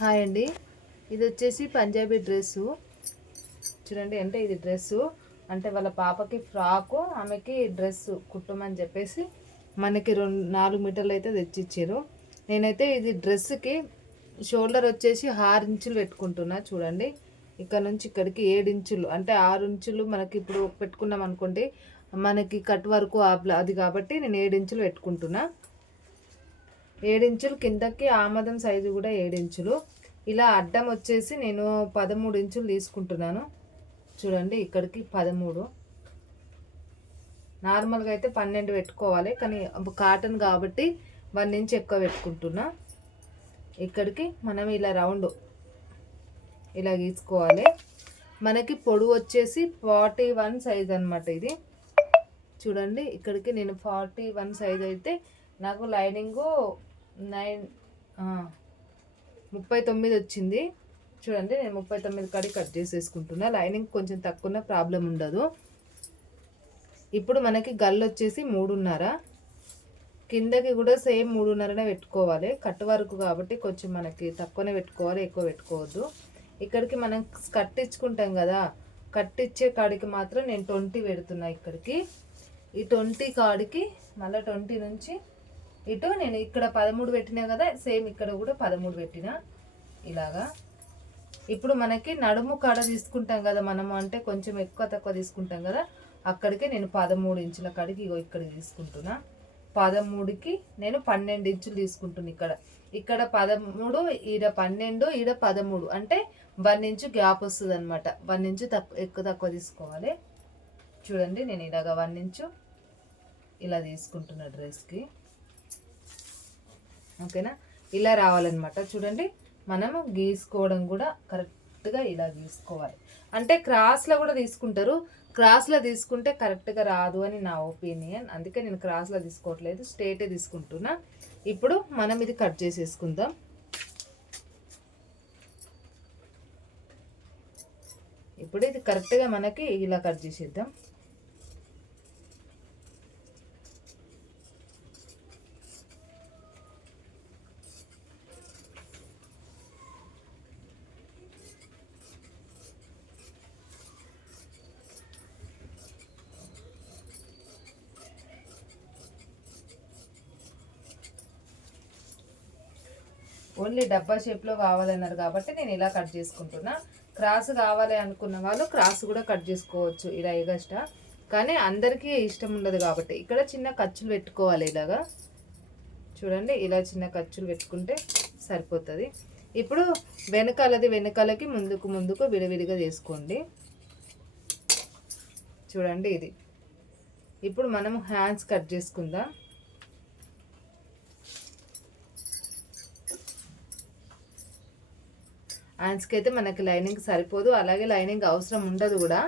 Hi అండి. ఇది వచ్చేసి పంజాబీ డ్రెస్సు చూడండి. అంటే ఇది డ్రెస్సు అంటే వాళ్ళ పాపకి ఫ్రాకు, ఆమెకి డ్రెస్సు కుట్టమని చెప్పేసి మనకి 4 మీటర్లు అయితే తెచ్చిచ్చారు. నేనైతే ఇది డ్రెస్సుకి షోల్డర్ వచ్చేసి 6 ఇంచులు పెట్టుకుంటున్నా. చూడండి, ఇక్కడ నుంచి ఇక్కడికి 7 ఇంచులు అంటే 6 ఇంచులు మనకి ఇప్పుడు పెట్టుకున్నాం అనుకోండి, మనకి కట్ వరకు అది కాబట్టి నేను 7 ఇంచులు పెట్టుకుంటున్నా. 7 ఇంచులు కిందకి ఆమదం సైజు కూడా 7 ఇంచులు. ఇలా అడ్డం వచ్చేసి నేను 13 ఇంచులు తీసుకుంటున్నాను. చూడండి, ఇక్కడికి 13. నార్మల్గా అయితే 12 పెట్టుకోవాలి, కానీ కాటన్ కాబట్టి 1 ఇంచ్ ఎక్కువ పెట్టుకుంటున్నా. ఇక్కడికి మనం ఇలా రౌండ్ ఇలా గీసుకోవాలి. మనకి పొడవు వచ్చేసి 41 సైజ్ అనమాట ఇది. చూడండి, ఇక్కడికి నేను 41 సైజ్ అయితే నాకు లైనింగు 39 వచ్చింది. చూడండి, నేను 39 కాడి కట్ చేసేసుకుంటున్నా. లైనింగ్ కొంచెం తక్కువ ప్రాబ్లం ఉండదు. ఇప్పుడు మనకి గల్లు వచ్చేసి 3.5, కిందకి కూడా సేమ్ 3.5నే పెట్టుకోవాలి. కట్ వరకు కాబట్టి కొంచెం మనకి తక్కువనే పెట్టుకోవాలి, ఎక్కువ పెట్టుకోవద్దు. ఇక్కడికి మనం కట్ ఇచ్చుకుంటాం కదా, కట్ ఇచ్చే కాడికి మాత్రం నేను 20 పెడుతున్నా. ఇక్కడికి ఈ 20 కాడికి మళ్ళీ 20 నుంచి ఇటు నేను ఇక్కడ 13 పెట్టినా కదా, సేమ్ ఇక్కడ కూడా 13 పెట్టినా ఇలాగా. ఇప్పుడు మనకి నడుము కాడ తీసుకుంటాం కదా మనము, అంటే కొంచెం ఎక్కువ తక్కువ తీసుకుంటాం కదా, అక్కడికి నేను 13 ఇంచుల కాడికి ఇక్కడ తీసుకుంటున్నా. 13కి నేను 12 ఇంచులు తీసుకుంటున్నా. ఇక్కడ 13, ఈడ 12, ఈడ 13 అంటే 1 ఇంచు గ్యాప్ వస్తుంది అనమాట. 1 ఇంచు ఎక్కువ తక్కువ తీసుకోవాలి. చూడండి, నేను ఇలాగా 1 ఇంచు ఇలా తీసుకుంటున్నా డ్రెస్కి. ఓకేనా, ఇలా రావాలన్నమాట. చూడండి, మనము గీసుకోవడం కూడా కరెక్ట్గా ఇలా గీసుకోవాలి. అంటే క్రాస్లో కూడా తీసుకుంటారు, క్రాస్లో తీసుకుంటే కరెక్ట్గా రాదు అని నా ఒపీనియన్. అందుకే నేను క్రాస్లో తీసుకోవట్లేదు, స్ట్రేటే తీసుకుంటున్నా. ఇప్పుడు మనం ఇది కట్ చేసేసుకుందాం. ఇప్పుడు ఇది కరెక్ట్గా మనకి ఇలా కట్ చేసేద్దాం. ఓన్లీ డబ్బా షేప్లో కావాలన్నారు కాబట్టి నేను ఇలా కట్ చేసుకుంటున్నా. క్రాస్ కావాలి అనుకున్న వాళ్ళు క్రాస్ కూడా కట్ చేసుకోవచ్చు ఇలా ఎగస్ట్రా, కానీ అందరికీ ఇష్టం ఉండదు కాబట్టి ఇక్కడ చిన్న ఖర్చులు పెట్టుకోవాలి ఇలాగా. చూడండి, ఇలా చిన్న ఖర్చులు పెట్టుకుంటే సరిపోతుంది. ఇప్పుడు వెనకాలకి ముందుకు విడివిడిగా చేసుకోండి. చూడండి, ఇది ఇప్పుడు మనం హ్యాండ్స్ కట్ చేసుకుందాం. హ్యాండ్స్కి అయితే మనకి లైనింగ్ సరిపోదు, అలాగే లైనింగ్ అవసరం ఉండదు కూడా.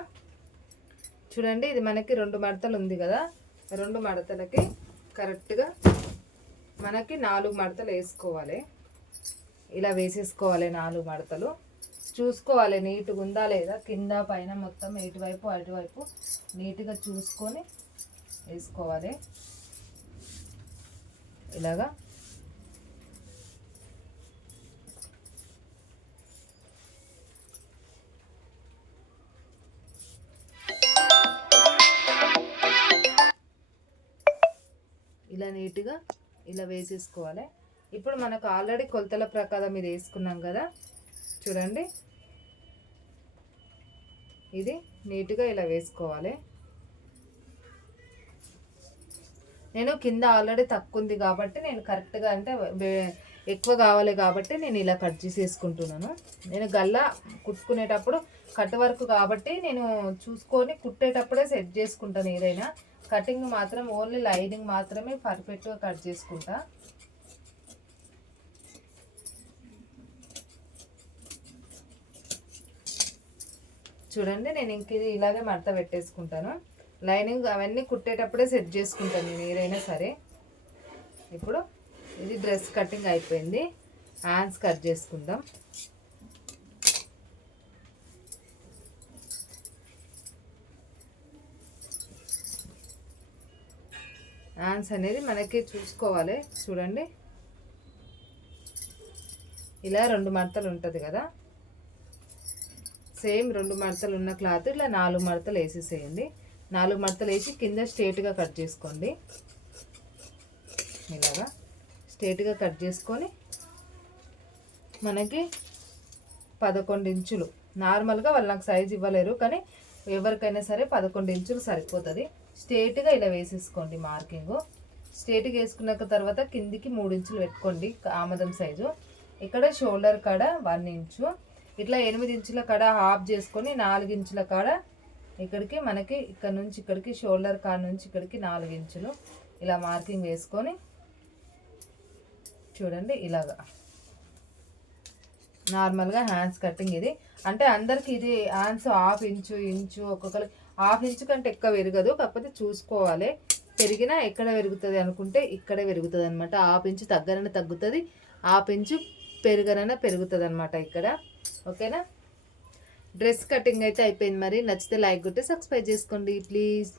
చూడండి, ఇది మనకి 2 మడతలు ఉంది కదా, 2 మడతలకి కరెక్ట్గా మనకి 4 మడతలు వేసుకోవాలి. ఇలా వేసేసుకోవాలి 4 మడతలు. చూసుకోవాలి నీట్గా ఉందా లేదా, కింద పైన మొత్తం ఇటువైపు అటువైపు నీట్గా చూసుకొని వేసుకోవాలి ఇలాగా. ఇలా నీట్గా ఇలా వేసేసుకోవాలి. ఇప్పుడు మనకు ఆల్రెడీ కొలతల ప్రకారం ఇది వేసుకున్నాం కదా. చూడండి, ఇది నీట్గా ఇలా వేసుకోవాలి. నేను కింద ఆల్రెడీ తక్కువ ఉంది కాబట్టి నేను కరెక్ట్గా అంటే ఎక్కువ కావాలి కాబట్టి నేను ఇలా కట్ చేసేసుకుంటున్నాను. నేను గల్లా కుట్టుకునేటప్పుడు కట్ వర్క్ కాబట్టి నేను చూసుకొని కుట్టేటప్పుడే సెట్ చేసుకుంటాను. ఏదైనా కటింగ్ మాత్రం ఓన్లీ లైనింగ్ మాత్రమే పర్ఫెక్ట్గా కట్ చేసుకుంటా. చూడండి, నేను ఇంక ఇది ఇలాగే మడత పెట్టేసుకుంటాను. లైనింగ్ అవన్నీ కుట్టేటప్పుడే సెట్ చేసుకుంటాను నేను ఏదైనా సరే. ఇప్పుడు ఇది డ్రెస్ కటింగ్ అయిపోయింది. హ్యాండ్స్ కట్ చేసుకుందాం. హ్యాండ్స్ అనేది మనకి చూసుకోవాలి. చూడండి, ఇలా 2 మడతలు ఉంటుంది కదా, సేమ్ 2 మడతలు ఉన్న క్లాత్ ఇలా 4 మడతలు వేసేసేయండి. 4 మడతలు వేసి కింద స్ట్రేట్గా కట్ చేసుకోండి. ఇలాగా స్ట్రేట్గా కట్ చేసుకొని మనకి 11 ఇంచులు నార్మల్గా వాళ్ళు నాకు సైజు ఇవ్వలేరు, కానీ ఎవరికైనా సరే 11 ఇంచులు సరిపోతుంది. స్ట్రేట్గా ఇలా వేసేసుకోండి మార్కింగ్. స్ట్రేట్గా వేసుకున్నాక తర్వాత కిందికి 3 ఇంచులు పెట్టుకోండి ఆమదం సైజు. ఇక్కడ షోల్డర్ కాడ 1 ఇంచు, ఇట్లా 8 ఇంచుల కాడ హాఫ్ చేసుకొని 4 ఇంచుల కాడ ఇక్కడికి మనకి ఇక్కడ నుంచి ఇక్కడికి షోల్డర్ కాడ నుంచి ఇక్కడికి 4 ఇంచులు ఇలా మార్కింగ్ వేసుకొని చూడండి. ఇలాగా నార్మల్గా హ్యాండ్స్ కటింగ్ ఇది. అంటే అందరికి ఇది హ్యాండ్స్ హాఫ్ ఇంచు ఒక్కొక్కరు హాఫ్ ఇంచు కంటే ఎక్కువ పెరగదు, కాకపోతే చూసుకోవాలి. పెరిగినా ఎక్కడ పెరుగుతుంది అనుకుంటే ఇక్కడే పెరుగుతుంది అనమాట. హాఫ్ ఇంచు తగ్గనైనా తగ్గుతుంది, హాఫ్ ఇంచు పెరగనైనా పెరుగుతుంది అనమాట ఇక్కడ. ఓకేనా, డ్రెస్ కటింగ్ అయితే అయిపోయింది. మరి నచ్చితే లైక్ కొట్టి సబ్స్క్రైబ్ చేసుకోండి ప్లీజ్.